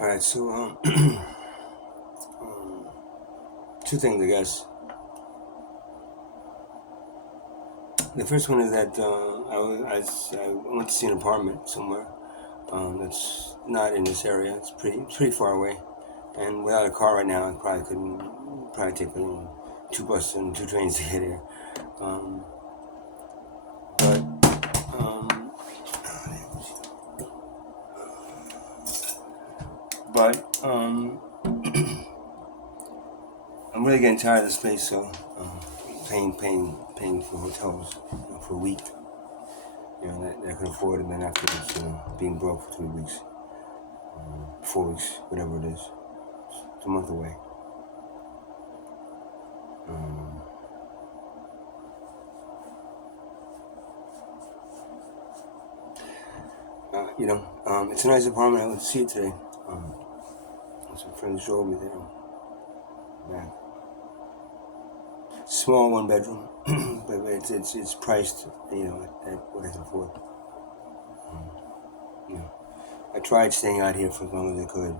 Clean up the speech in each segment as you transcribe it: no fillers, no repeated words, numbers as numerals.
All right, so um, two things, I guess. The first one is that I went to see an apartment somewhere that's not in this area. It's pretty far away, and without a car right now, I probably couldn't probably take two buses and two trains to get here. Um, but um, but I'm really getting tired of this place. So paying for hotels for a week. That I can afford, and then afterwards, being broke for 3 weeks, 4 weeks, whatever it is. It's a month away. Um, it's a nice apartment. I went to see it today. Um, some friends showed me there. Yeah. Small one bedroom, but it's priced, at what I can afford. Um, you know, I tried staying out here for as long as I could.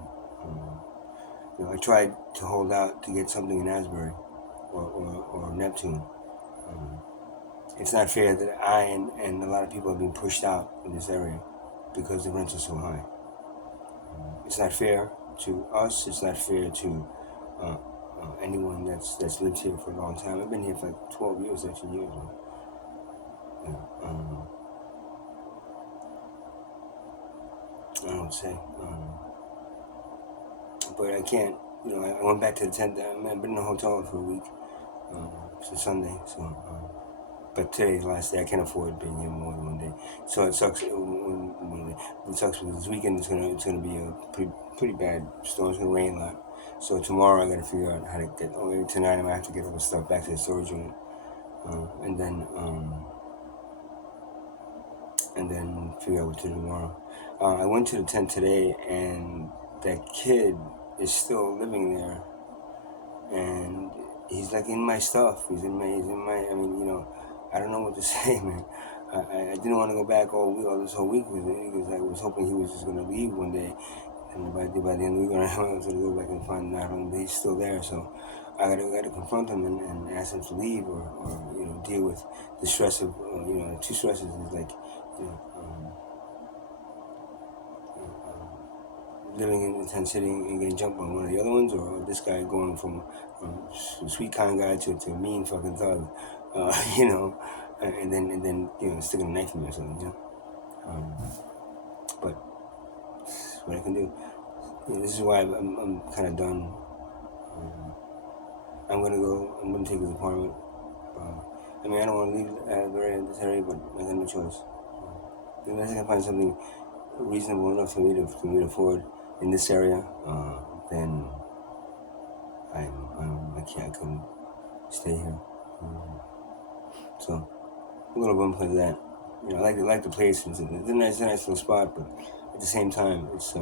Um, I tried to hold out to get something in Asbury or Neptune. Um, it's not fair that and a lot of people have been pushed out in this area because the rents are so high. It's not fair to us. It's not fair to uh, anyone that's lived here for a long time. I've been here for like 12 years, 13 years now. You know, I don't know what to say. But I can't. I went back to the tent. I've been in a hotel for a week. It's Sunday, so. But today's the last day. I can't afford being here more than one day, so it sucks. It sucks because this weekend it's gonna be a pretty bad storm. It's gonna rain a lot. So tomorrow I gotta figure out how to get. Oh, maybe tonight I might have to get all the stuff back to the storage unit, and then figure out what to do tomorrow. I went to the tent today, and that kid is still living there, and he's like in my stuff. He's in my. I mean, I don't know what to say, man. I didn't want to go back all this whole week with it because I was hoping he was just gonna leave one day, and by the end of the week, I was gonna go back and find out he's still there. So I gotta confront him and ask him to leave or deal with the stress of two stresses is like you know. Living in the tent city and getting jumped by one of the other ones, or this guy going from sweet kind guy to mean fucking thug, and then sticking a knife in me or something, but what I can do. This is why I'm kind of done. Um, I'm gonna go. I'm gonna take his apartment. I don't want to leave this area, but I got no choice. Unless I can find something reasonable enough for me to afford in this area, then I couldn't stay here. So a little bummed because of that. I like the place. It's a nice little spot, but at the same time, it's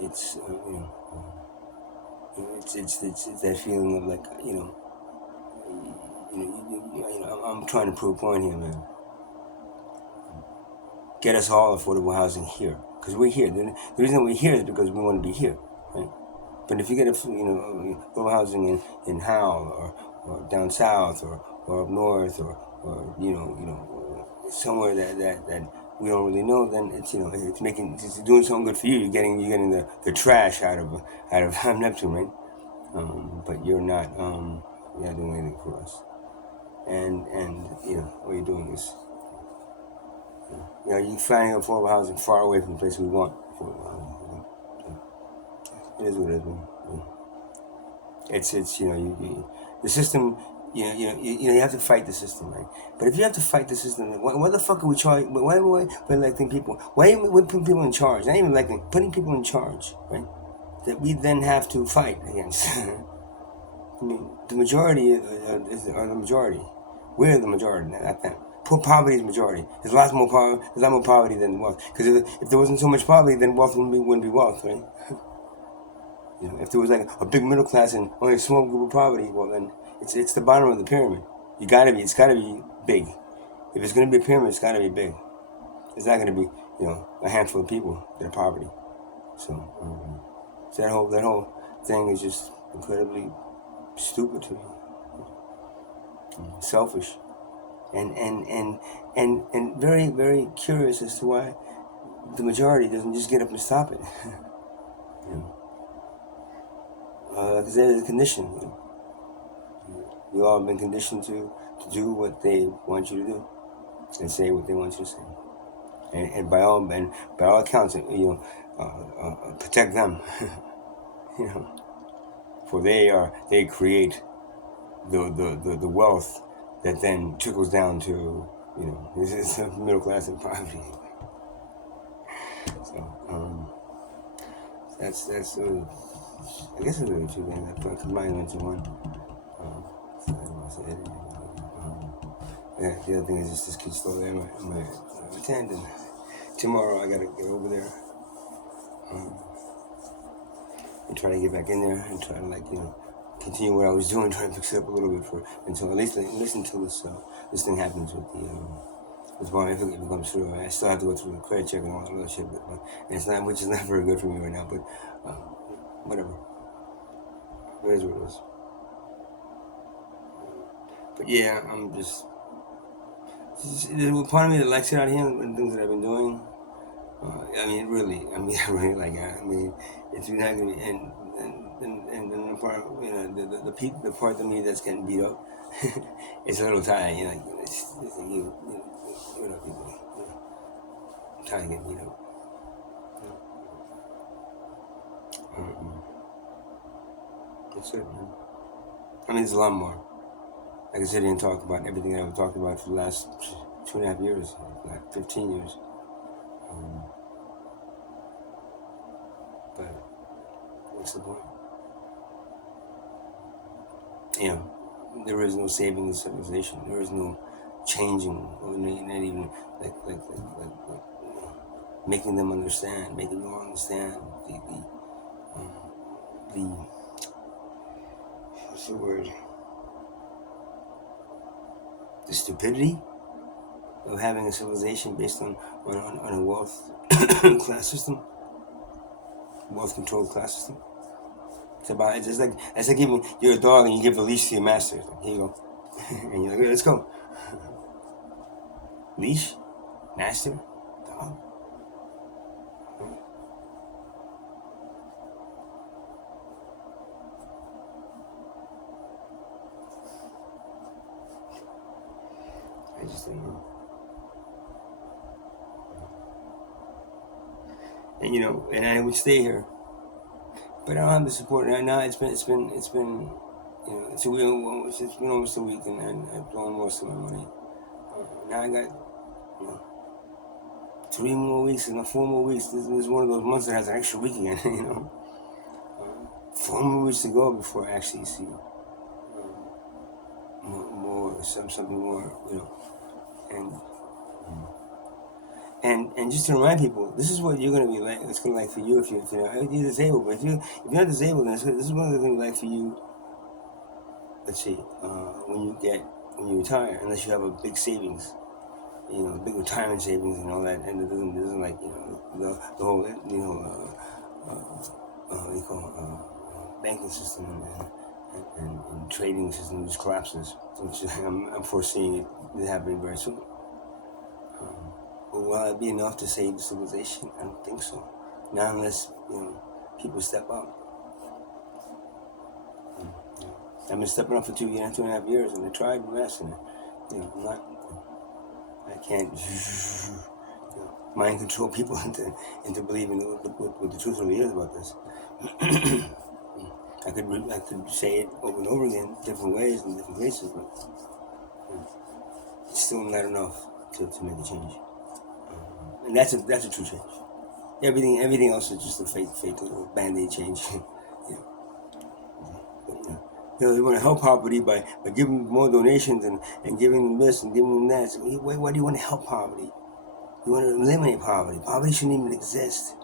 it's that feeling of like I'm trying to prove a point here, man. Get us all affordable housing here, because we're here. The reason we're here is because we want to be here, right? But if you get affordable housing in Howell or down south or up north or somewhere that we don't really know, then it's doing something good for you. You're getting the trash out of Neptune, right? But you're not doing anything for us. And what you're doing is you finding affordable housing far away from the place we want affordable housing. It is what it is, man. It's the system. You have to fight the system, right? But if you have to fight the system, why the fuck are we charging? Why are we electing people? Why are we putting people in charge? Not even electing, putting people in charge, right? That we then have to fight against. I mean, the majority are the majority. We're the majority, not them. Poor poverty is majority. There's lots more poverty. There's a lot more poverty than wealth. Because if there wasn't so much poverty, then wealth wouldn't be wealth, right? If there was like a big middle class and only a small group of poverty, well then it's the bottom of the pyramid. It's gotta be big. If it's gonna be a pyramid, it's gotta be big. It's not going to be, a handful of people that are poverty. So, so that whole thing is just incredibly stupid to me, selfish, and very, very curious as to why the majority doesn't just get up and stop it. you know, because there's a condition. You all have been conditioned to do what they want you to do and say what they want you to say. And by all accounts, protect them. you know, for they create the wealth that then trickles down to this is middle class and poverty. So that's I guess it's really two things. I combined into one. Yeah, the other thing is just this kid still there. My attendant. Tomorrow I gotta get over there and try to get back in there and try to continue what I was doing, try to fix it up a little bit until at least until this thing happens with the bond, if it comes through. I still have to go through the credit check and all that other shit, and it's not, which is not very good for me right now. But whatever, it is what it is. But yeah, I'm just there's part of me that likes it out here and things that I've been doing. Really, really like it. It's not gonna be, and then the part, the part of me that's getting beat up, it's a little tired. It's like what up, people? I'm tired of getting beat up. That's it, man. There's a lot more. I can sit here and talk about everything I've talked about for the last 2.5 years, like 15 years. But what's the point? There is no saving the civilization. There is no changing, or not even like making them understand, making you understand the what's the word? The stupidity of having a civilization based on a wealth class system, wealth controlled class system. It's just like giving you're a dog and you give a leash to your master. It's like, here you go, and you're like, let's go. Leash, master, dog. I just don't know. And I would stay here, but I don't have the support. Now it's been it's been it's been almost a week, and I've blown most of my money. Now I got 3 more weeks and 4 more weeks. This is one of those months that has an extra week again. 4 more weeks to go before I actually see something more. And just to remind people, this is what you're going to be like. It's going to be like for you if you're disabled. But if you're not disabled, then this is what it's going to be like for you. Let's see, when you retire, unless you have a big savings, big retirement savings and all that, and it doesn't like the whole banking system and trading system just collapses. Which I'm foreseeing it happening very soon. But will it be enough to save the civilization? I don't think so. Not unless people step up. I've been stepping up for 2.5 years, and I tried my best, and I can't mind control people into believing what the truth really is about this. I could say it over and over again, different ways in different places, but it's still not enough to make a change. And that's a true change. Everything else is just a fake little band-aid change. They want to help poverty by giving more donations and giving them this and giving them that. So why do you want to help poverty? You want to eliminate poverty. Poverty shouldn't even exist.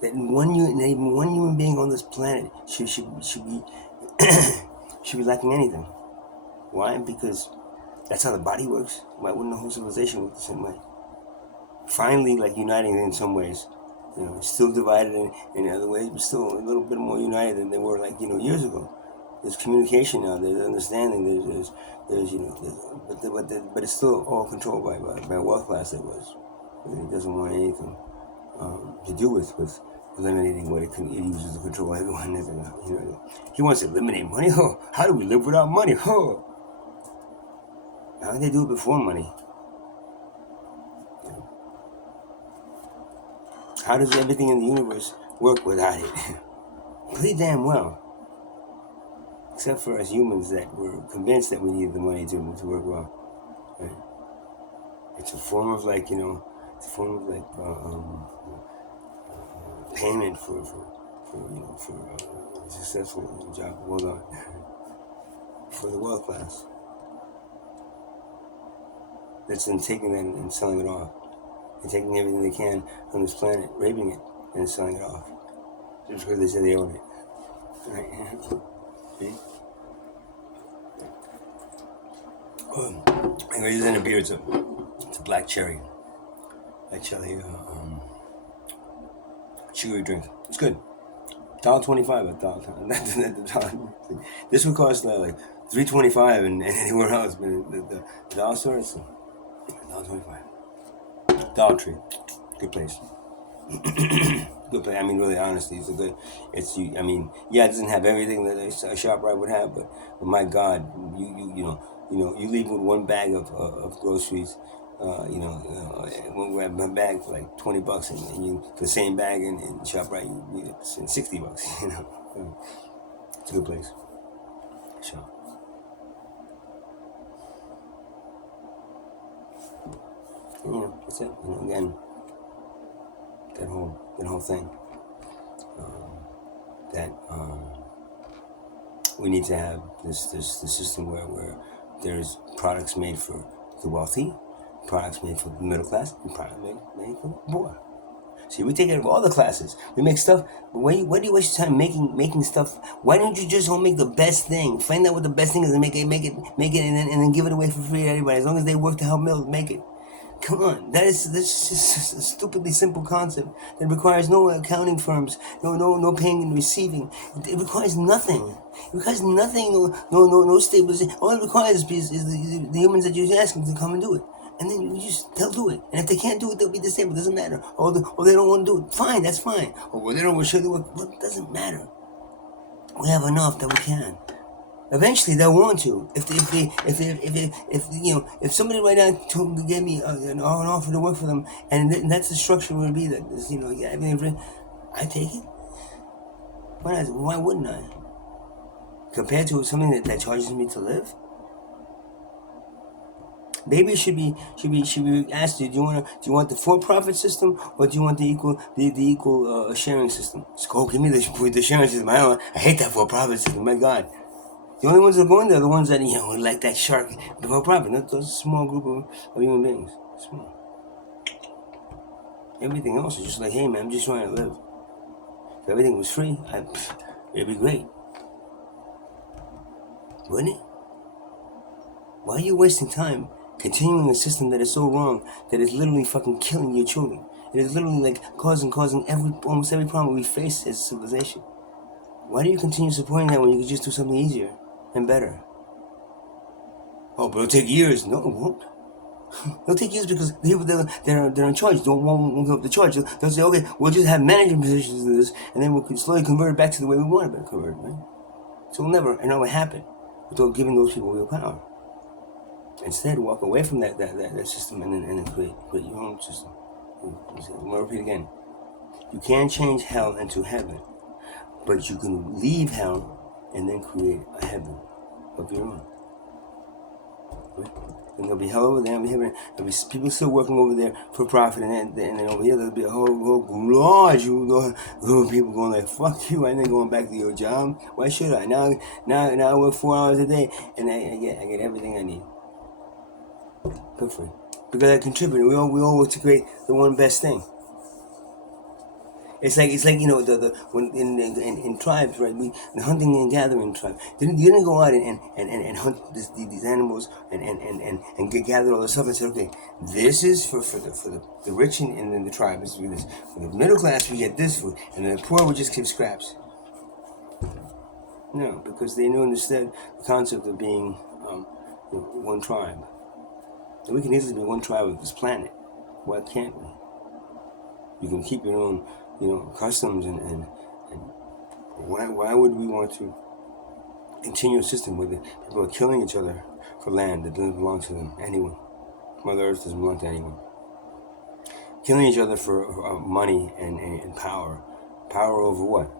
That one human being on this planet should be should be lacking anything. Why? Because that's how the body works. Why wouldn't the whole civilization work the same way? finally like uniting in some ways. You know, still divided in other ways, but still a little bit more united than they were like years ago. There's communication now. There's understanding. There's but it's still all controlled by wealth class. It was. It doesn't want anything to do with eliminating what it uses to control everyone. He wants to eliminate money. Oh, how do we live without money? Oh, how did they do it before money? How does everything in the universe work without it? Pretty damn well. Except for us humans that were convinced that we needed the money to work well. Right? It's a form of it's a form of payment for a successful job. Hold on. For the wealth class. That's then taking that and selling it off. And taking everything they can on this planet, raping it, and selling it off. Just because they say they own it. Right? See? Anyway, this is in a beer. It's a black cherry. Black cherry, sugary drink. It's good. $1.25 at $1. This would cost like $3.25 and anywhere else, but the dollar store is $1.25. Dollar Tree, good place. Good place. I mean, really, honestly, it's a good. It doesn't have everything that a ShopRite would have, but my God, you leave with one bag of groceries. One bag for like $20, and you for the same bag in ShopRite you spend $60. It's a good place. Shop. That's it. Again, that whole thing. We need to have this system where there's products made for the wealthy, products made for the middle class, and products made for the poor. See, we take care of all the classes. We make stuff, but why do you waste your time making stuff? Why don't you just make the best thing? Find out what the best thing is and make it, and then give it away for free to everybody. As long as they work to help make it. Come on, that's just a stupidly simple concept that requires no accounting firms, no paying and receiving. It requires nothing. It requires nothing. No stabilization. All it requires is the humans that you're asking to come and do it. And then they'll do it. And if they can't do it, they'll be disabled. It doesn't matter. Or they don't want to do it. Fine, that's fine. Or they don't want to do it. Well, it doesn't matter. We have enough that we can. Eventually, they'll want to. If somebody right now gave me an offer to work for them, and that's the structure would be that everything free, I take it. Why wouldn't I? Compared to something that charges me to live. Maybe it should be asked you. Do you want the for-profit system, or do you want the equal sharing system? So give me the sharing system. I hate that for-profit system. My God. The only ones that are going there are the ones that, like that shark before profit. Those are a small group of human beings. Small. Everything else is just like, hey man, I'm just trying to live. If everything was free, it'd be great. Wouldn't it? Why are you wasting time continuing a system that is so wrong that is literally fucking killing your children? It is literally like causing almost every problem we face as a civilization. Why do you continue supporting that when you could just do something easier and better? Oh, but it'll take years. No, it won't. It'll take years because the people that are in charge won't give up the charge. They'll say, okay, we'll just have management positions in this, and then we'll slowly convert it back to the way we want it to convert, right? So it'll never happen without giving those people real power. Instead, walk away from that system and then create your own system. I'm gonna repeat again. You can't change hell into heaven, but you can leave hell and then create a heaven of your own. Right? And there'll be hell over there, there'll be people still working over there for profit, and then over here there'll be a whole large group of people going like, fuck you, and then going back to your job. Why should I? Now I work 4 hours a day, and I get everything I need. Good for you. Because I contribute. We all work to create the one best thing. It's like the when in tribes, right? The hunting and gathering tribe. You didn't go out and hunt these animals and gather all this stuff and say, okay, this is for the rich and then the tribe. This is for this. For the middle class, we get this food, and then the poor we just keep scraps. No, because they knew instead the concept of being one tribe. And we can easily be one tribe with this planet. Why can't we? You can keep your own, customs and why would we want to continue a system where the people are killing each other for land that doesn't belong to them, anyone? Mother Earth doesn't belong to anyone. Killing each other for money and power. Power over what?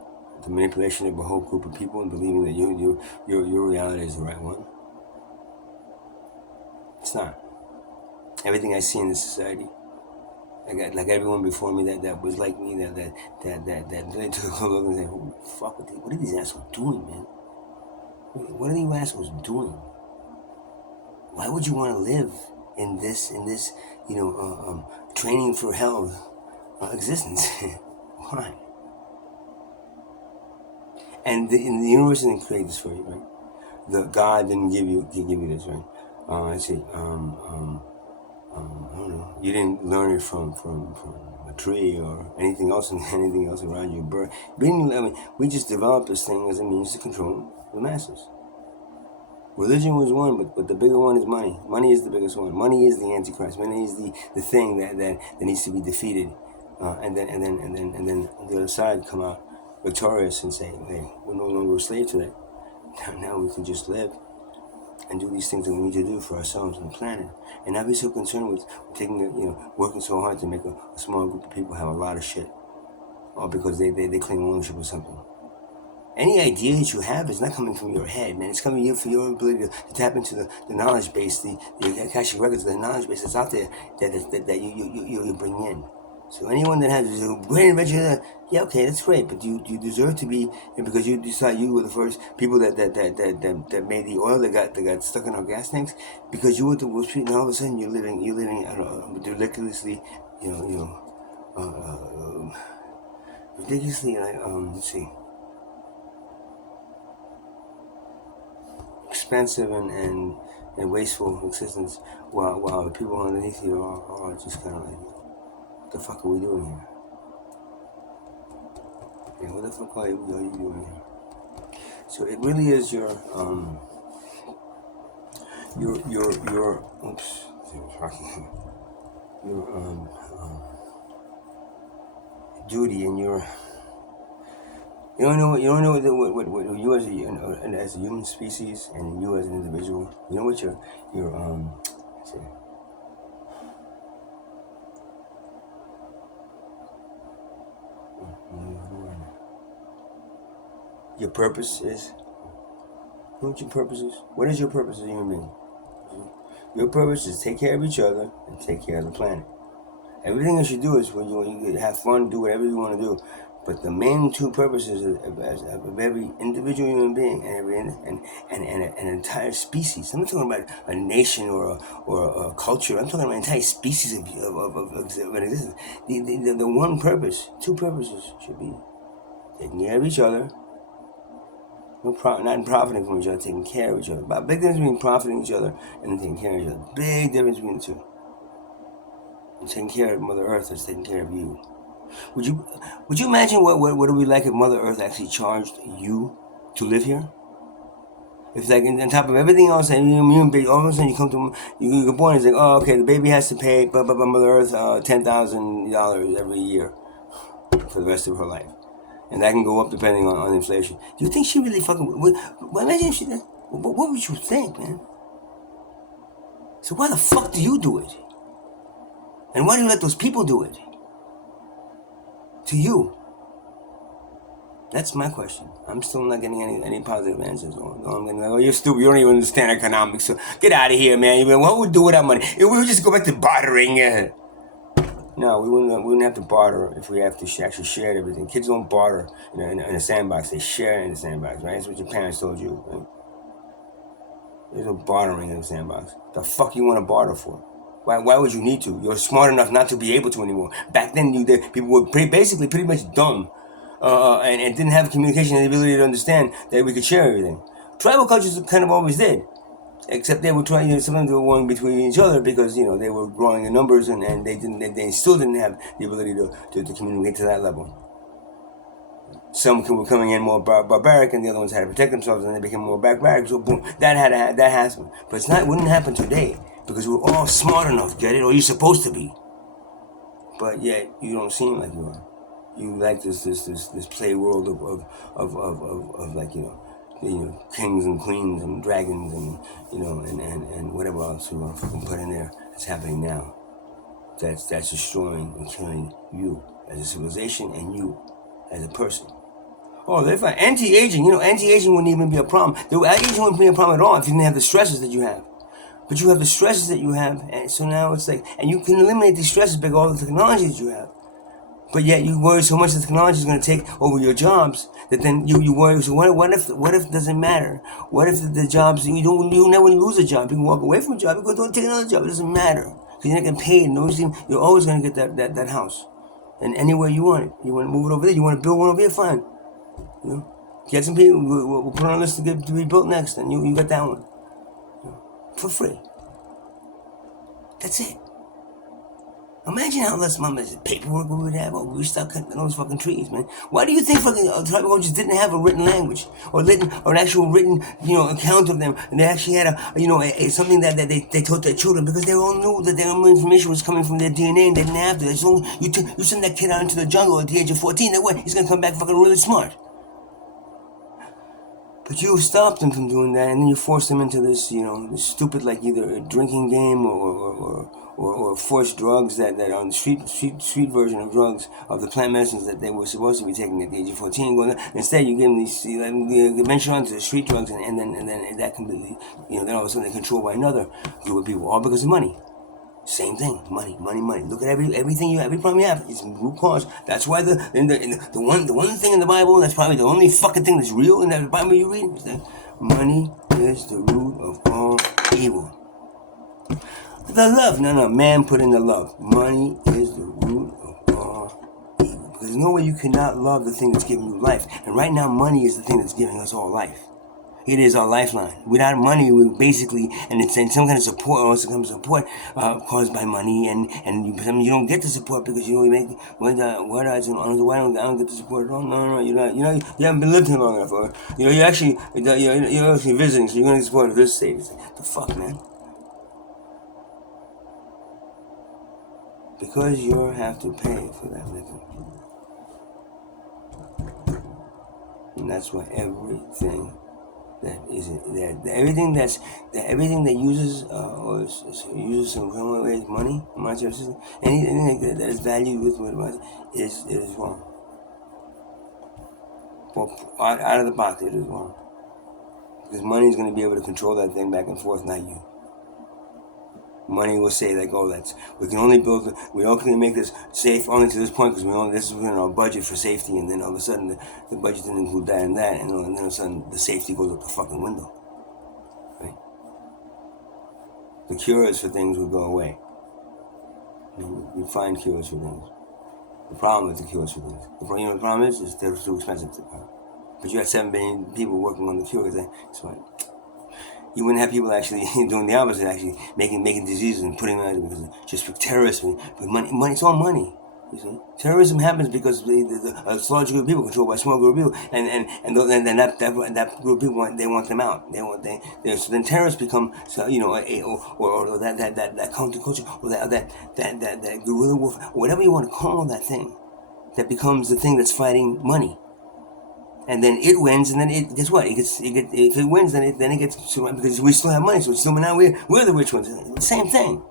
The manipulation of a whole group of people and believing that your reality is the right one. It's not. Everything I see in this society, like everyone before me that was like me, that really took a look and said, "Holy fuck! What are these assholes doing, man? What are these assholes doing? Why would you want to live in this training for hell existence? Why?" And the universe didn't create this for you, right? The God didn't give you this, right? Let's see. I don't know. You didn't learn it from a tree or anything else around you. We just developed this thing as a means to control the masses. Religion was one, but the bigger one is money. Money is the biggest one. Money is the Antichrist. Money is the thing that needs to be defeated. And then on the other side come out victorious and say, hey, we're no longer a slave to that. Now we can just live and do these things that we need to do for ourselves and the planet, and not be so concerned with taking working so hard to make a small group of people have a lot of shit, all because they claim ownership of something. Any idea that you have is not coming from your head, man. It's coming from your ability to tap into the knowledge base, the Akashic records, the knowledge base that's out there that you bring in. So anyone that has a great invention, yeah, okay, that's great, but do you deserve to be, because you decide you were the first people that made the oil that got stuck in our gas tanks, because you were the worst people, and all of a sudden you're living ridiculously, ridiculously, let's see, expensive and wasteful existence, while the people underneath you are just kind of like, what the fuck are we doing here? Yeah, what the fuck are you doing here? So it really is your oops, your duty and your you don't know what you as a human species and you as an individual, you know what your let's see, your purpose is. You know what your purpose is? What is your purpose as a human being? Your purpose is to take care of each other and take care of the planet. Everything else you do is when you have fun, do whatever you want to do. But the main two purposes of every individual human being and an entire species. I'm not talking about a nation or a culture. I'm talking about an entire species of existence. The one purpose, two purposes should be taking care of each other. Not profiting from each other, taking care of each other. But a big difference between profiting each other and taking care of each other. Big difference between the two. And taking care of Mother Earth is taking care of you. Would you imagine what it would be like if Mother Earth actually charged you to live here? It's like on top of everything else, and all of a sudden you get born. It's like, oh, okay, the baby has to pay Mother Earth $10,000 every year for the rest of her life. And that can go up depending on inflation. Do you think she really fucking would? Imagine if she did. What would you think, man? So why the fuck do you do it? And why do you let those people do it? To you? That's my question. I'm still not getting any positive answers. I'm getting like, oh, you're stupid. You don't even understand economics. So get out of here, man. What would we do with that money? If we would just go back to bartering. No, we wouldn't have to barter if we have to actually share everything. Kids don't barter in a sandbox. They share in the sandbox, right? That's what your parents told you. Right? There's no bartering in the sandbox. The fuck you want to barter for? Why would you need to? You're smart enough not to be able to anymore. Back then, people were pretty much dumb, and didn't have communication and the ability to understand that we could share everything. Tribal cultures kind of always did, except they were trying. Sometimes they were warring between each other because they were growing in numbers, and they still didn't have the ability to communicate to that level. Some were coming in more barbaric, and the other ones had to protect themselves, and they became more barbaric. So boom, that happened. But it wouldn't happen today because we're all smart enough, get it? Or you're supposed to be. But yet you don't seem like you are. You like this play world of like kings and queens and dragons and and whatever else you want to fucking put in there. That's happening now. That's destroying and killing you as a civilization and you as a person. Oh, they're fine. Anti-aging, anti-aging wouldn't even be a problem. Aging wouldn't be a problem at all if you didn't have the stresses that you have. But you have the stresses that you have, and so now it's like, and you can eliminate these stresses by all the technology that you have. But yet you worry so much the technology is going to take over your jobs that then you worry. So what if it doesn't matter? What if the jobs you never lose a job? You can walk away from a job. You go take another job. It doesn't matter because you're not getting paid. You're always going to get that house, and anywhere you want it. You want to move it over there. You want to build one over here. Fine. Get some people. We'll put on a list to be built next, and you got that one for free. That's it. Imagine how less paperwork we would have. We start cutting those fucking trees, man. Why do you think fucking tribal cultures didn't have a written language or an actual written account of them? And they actually had something that they taught their children because they all knew that their information was coming from their DNA and they didn't have to. So you send that kid out into the jungle at the age of 14. That way he's gonna come back fucking really smart. But you stopped them from doing that, and then you forced them into this, this stupid, like either a drinking game or forced drugs that are the street version of drugs of the plant medicines that they were supposed to be taking at the age of 14. Instead, you give them these, they venture onto the street drugs, and then that completely, then all of a sudden they're controlled by another group of people, all because of money. Same thing, money. Look at everything every problem you have. It's root cause. That's why the one thing in the Bible that's probably the only fucking thing that's real in that Bible you read is that money is the root of all evil. The love, no, man put in the love. Money is the root of all evil. Because there's no way you cannot love the thing that's giving you life. And right now, money is the thing that's giving us all life. It is our lifeline. Without money, we basically, and it's some kind of support, or some kind of support caused by money, and you don't get the support because you make I don't get the support at all. No, you haven't been living long enough, or you're actually visiting, so you're going to get support of this state. The fuck, man. Because you have to pay for that liquor. And that's why everything everything that uses or uses some kind of way money, monetary system, anything that is valued with money is wrong. Out of the box, it is wrong. Because money is going to be able to control that thing back and forth, not you. Money will say like, we can only make this safe only to this point because this is within our budget for safety, and then all of a sudden the budget didn't include that, and then all of a sudden the safety goes out the fucking window. Right? The cures for things will go away. You find cures for things. The problem is the cures for things. The problem is they're too expensive to buy. But you have 7 billion people working on the cure. It's fine. You wouldn't have people actually doing the opposite, actually making diseases and putting them out because of just for terrorism. But money, it's all money. You see, terrorism happens because a large group of people controlled by a small group of people, and that group of people they want them out. So then terrorists become or that counterculture or that guerrilla warfare, whatever you want to call that thing, that becomes the thing that's fighting money. And then it wins, and then guess what? If it wins, then it gets because we still have money. So still now we're the rich ones. Same thing.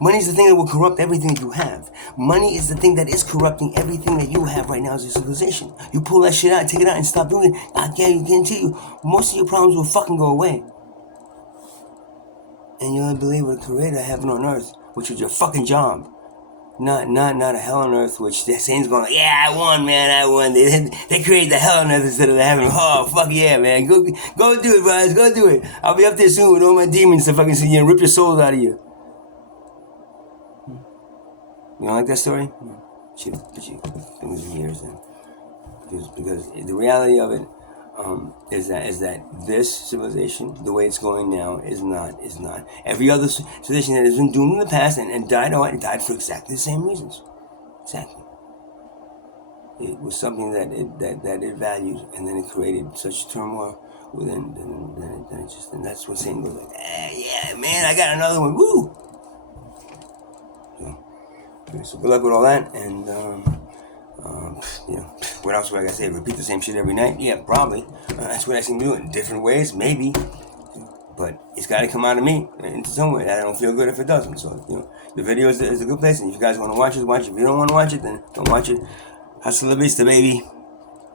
Money is the thing that will corrupt everything that you have. Money is the thing that is corrupting everything that you have right now as a civilization. You pull that shit out, take it out, and stop doing it. I guarantee you, most of your problems will fucking go away. And you'll believe what a creator heaven on earth, which is your fucking job. Not a hell on earth, which the Saints going, yeah, I won, man, I won. They created the hell on earth instead of the heaven. Oh, fuck yeah, man. Go do it, guys. Go do it. I'll be up there soon with all my demons to fucking rip your souls out of you. You don't like that story? No. But you been losing years then. Because the reality of it is that this civilization, the way it's going now, is not. Every other civilization that has been doomed in the past and died for exactly the same reasons. Exactly. It was something that it valued, and then it created such turmoil within. Then that's what Satan goes like, yeah, man, I got another one, woo. So good luck with all that, and what else would I gotta say? Repeat the same shit every night? Yeah, probably. That's what I seem to do in different ways, maybe. But it's got to come out of me in some way. I don't feel good if it doesn't. So, the video is a good place, and if you guys want to watch it, watch it. If you don't want to watch it, then don't watch it. Hasta la vista, baby.